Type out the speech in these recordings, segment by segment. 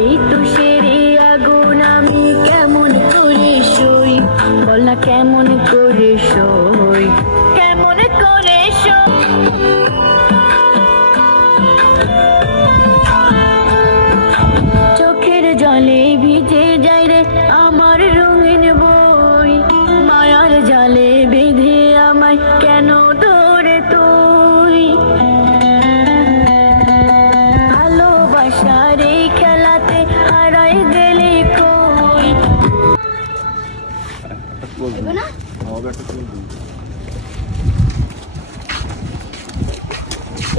এই তুষেরি আগুন আমি কেমন করে সই, বল না কেমন করে সই, কেমন করে সই। চোখের জলে ভিজে যাই রে আমার রঙিন বই, মায়ার জালে বেঁধে আমায় কেন ধরে তুই। ভালোবাসার এই খেলাতে হারাই গেলি কই।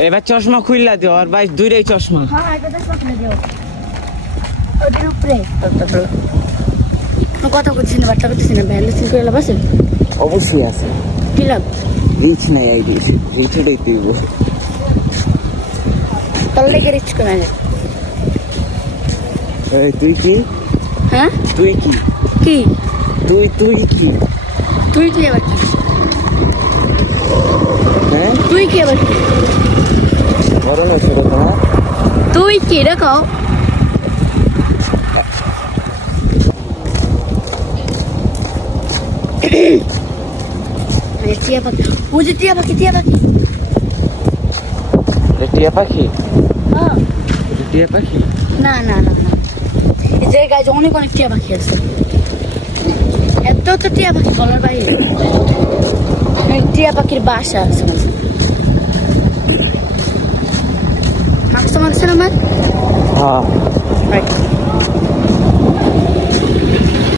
এবার চশমা খুললা দিও আর ভাই দুইটাই চশমা। কথা করছি না, বার্তা করতেছি না, ভ্যালু সিল করে লাভ আছে? অবশ্যই আছে। কি লাভ? রিচ নাই আইডি, রিচ এটাই তুইব। তাহলে লেগে রিচ করে না। তুই কি? হ্যাঁ তুই কি? কি তুই তুই কি? তুই তুই আবার কি? হ্যাঁ তুই কি আবার কি? বড় না ছোট না? তুই কি রাখো? টিয়া পাখি, মুঝে টিয়া পাখি, টিয়া পাখি। টিয়া পাখি? হ্যাঁ টিয়া পাখি? না না না না, এই জায়গায় অনেক অনেক টিয়া পাখি আছে। এত তো টিয়া পাখি বলার বাইরে। টিয়া পাখির বাসা আছে মাংস মাংস আমার। হ্যাঁ